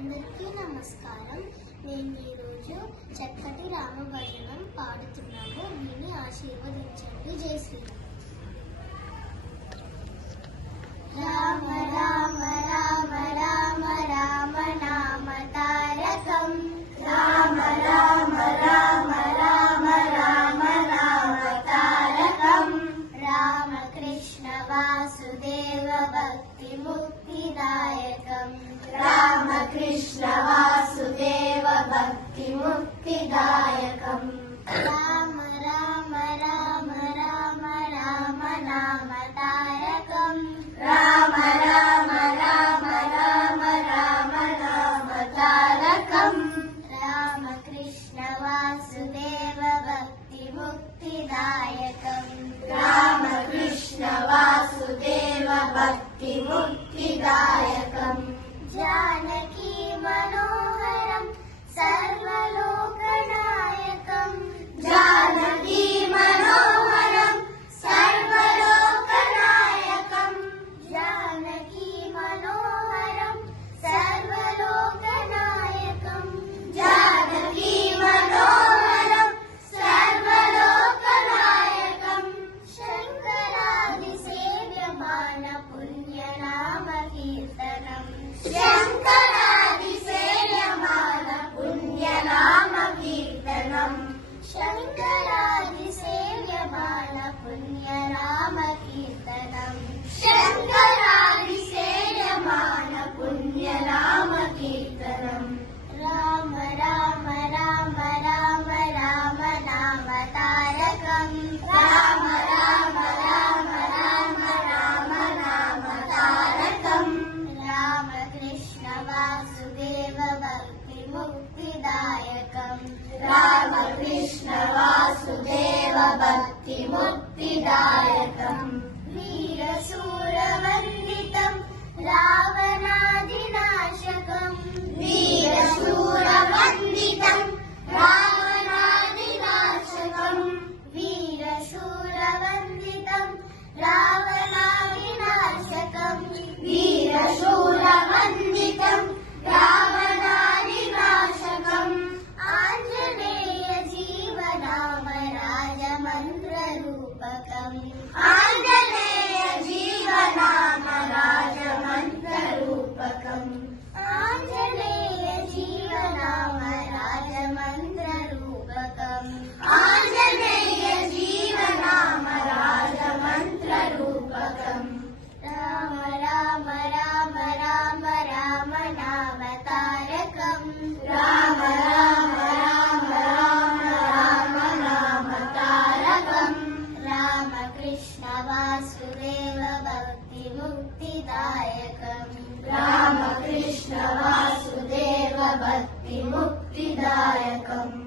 అందరికీ నమస్కారం. మేము ఈరోజు చక్కటి రామభజనం పాడుతున్నాము. విని ఆశీర్వదించండి. జై శ్రీరామ్. రామ రామ రామ రామ రామ నామ తారకం. రామ రామ రామ రామ రామ నామ తారకం. రామ కృష్ణ వాసుదేవ భక్తి ముక్తిదాయకం. రామ కృష్ణ వాసుదేవ భక్తి ముక్తిదాయకం. రామ రామ రామ రామ రామ నామ తారకం. రామ రామ రామ రామ రామ నామ తారకం. రామ కృష్ణ వాసుదేవ భక్తి ముక్తిదాయకం. రామ కృష్ణ వాసుదేవ భక్తి ముక్తిదాయకం. जानकी मनोहरं सर्वलोकनायकं. जानकी मनोहरं सर्वलोकनायकं. जानकी मनोहरं सर्वलोकनायकं. जानकी मनोहरं सर्वलोकनायकं. शङ्करादिसेव्यमान पुण्यनाम कीर्तनम्. शङ्करादिसेव्यमान पुण्यनाम कीर्तनम्. शङ्करादिसेव्यमान पुण्यनाम कीर्तनम्. शङ्करादिसेव्यमान पुण्यनाम कीर्तनम्. राम राम राम राम राम नाम तारकम्. राम राम राम राम राम नाम तारकम्. राम कृष्ण वासुदेव भक्ति मुक्तिदायकं. राम कृष्ण वासुदेव भक्ति मुक्तिदायकं. वीरशूरवन्दितं रावणादिनाशकं. वीरशूरवन्दितं रावणादिनाशकं. वीरशूरवन्दितं रावणादिनाशकं. वीरशूरवन्दितं रावणादिनाशकम्. आञ्जनेय जीवनाम राजमन्त्ररूपकम्. आञ्जनेय जीवनाम राजमन्त्ररूपकम्. आञ्जनेय जीवनाम राजमन्त्ररूपकम्. आञ्जनेय जीवनाम राजमन्त्ररूपकम्. राम राम राम राम राम नाम तारकं. राम राम राम राम राम नाम तारकं. राम कृष्ण वासुदेव भक्ति मुक्तिदायकं. राम कृष्ण वासुदेव भक्ति मुक्तिदायकम्.